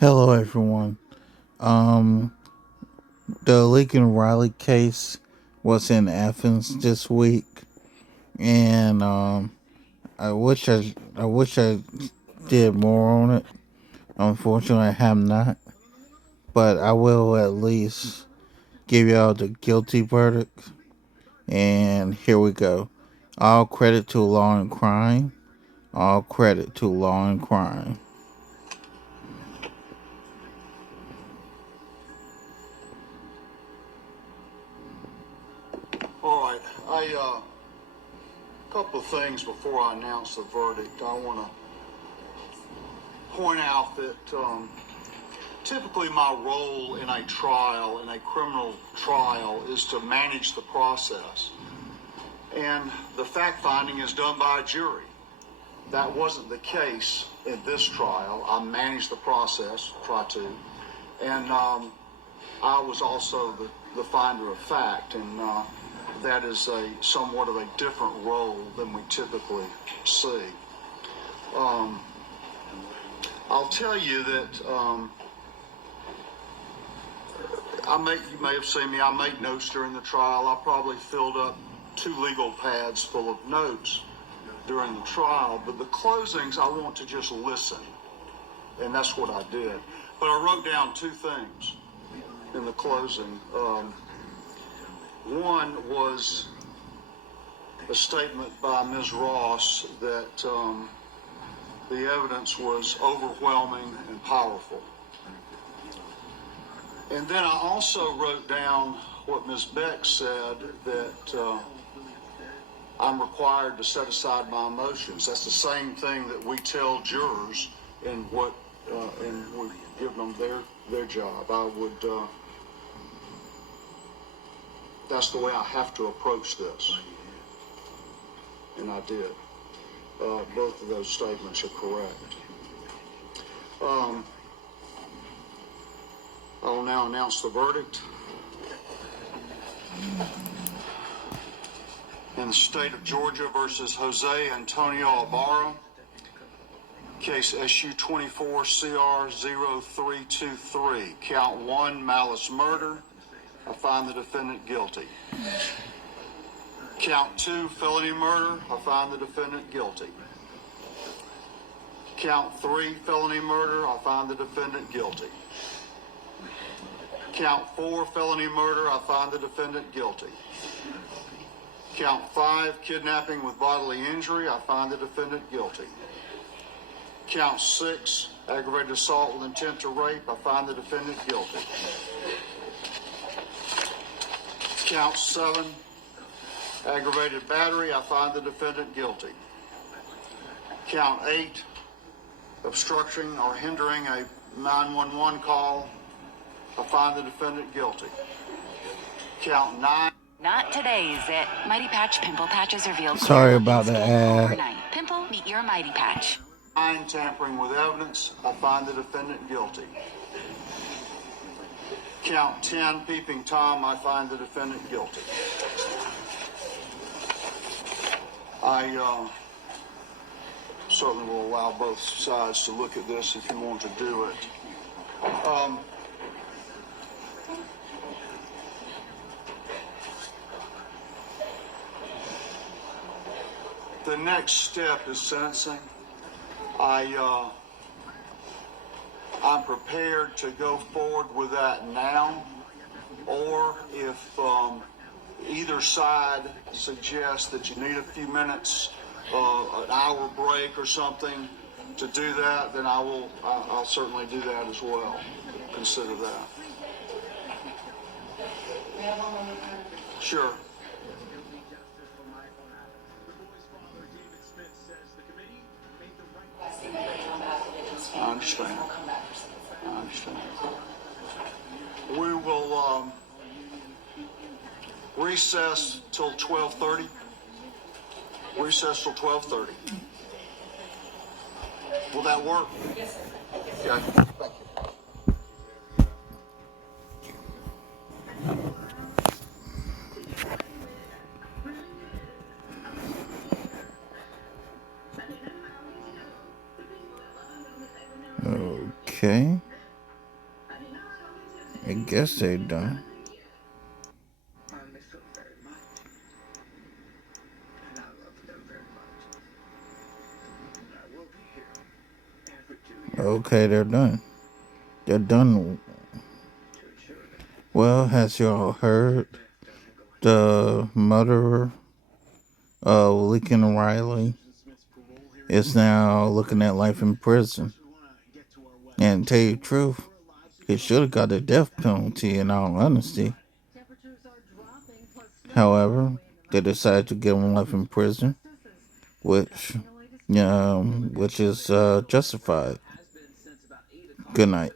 Hello, everyone. Um, the Laken Riley case was in Athens this week, and I wish I did more on it. Unfortunately, I have not, but I will at least give y'all the guilty verdict. And here we go. All credit to Law and Crime. All credit to Law and Crime. All right, a couple of things before I announce the verdict. I want to point out that typically my role in a trial, in a criminal trial, is to manage the process. And the fact finding is done by a jury. That wasn't the case in this trial. I managed the process, try to, and I was also the finder of fact, and that is somewhat of a different role than we typically see. I'll tell you that you may have seen me. I made notes during the trial. I probably filled up 2 legal pads full of notes during the trial. But the closings, I want to just listen, and that's what I did. But I wrote down 2 things in the closing. One was a statement by Ms. Ross that the evidence was overwhelming and powerful. And then I also wrote down what Ms. Beck said, that I'm required to set aside my emotions. That's the same thing that we tell jurors in what, and we give them their job. That's the way I have to approach this. And I did. Both of those statements are correct. I will now announce the verdict. In the state of Georgia versus Jose Antonio Ibarra, case SU 24CR0323, count 1, malice murder. I find the defendant guilty. Count 2, felony murder. I find the defendant guilty. Count 3, felony murder. I find the defendant guilty. Count 4, felony murder. I find the defendant guilty. Count 5, kidnapping with bodily injury. I find the defendant guilty. Count 6, aggravated assault with intent to rape. I find the defendant guilty. Count 7, aggravated battery. I find the defendant guilty. Count 8, obstructing or hindering a 911 call. I find the defendant guilty. Count 9. Not today's it. Mighty Patch Pimple Patches revealed Sorry clear about looking the skin ad. overnight. Pimple, meet your Mighty Patch. 9, tampering with evidence. I find the defendant guilty. Count 10, peeping Tom. I find the defendant guilty. I certainly will allow both sides to look at this if you want to do it. The next step is sentencing. I'm prepared to go forward with that now, or if either side suggests that you need a few minutes, an hour break or something to do that, then I'll certainly do that as well. Consider that. Sure. I understand. We will recess till 12:30. Recess till 12:30. Will that work? Yes, sir. Okay. Thank you. Okay. I guess they're done. Okay, they're done. They're done. Well, has y'all heard the murderer of Laken Riley is now looking at life in prison? And to tell you the truth, he should have got the death penalty in all honesty. However, they decided to give him life in prison, which which is justified. Good night.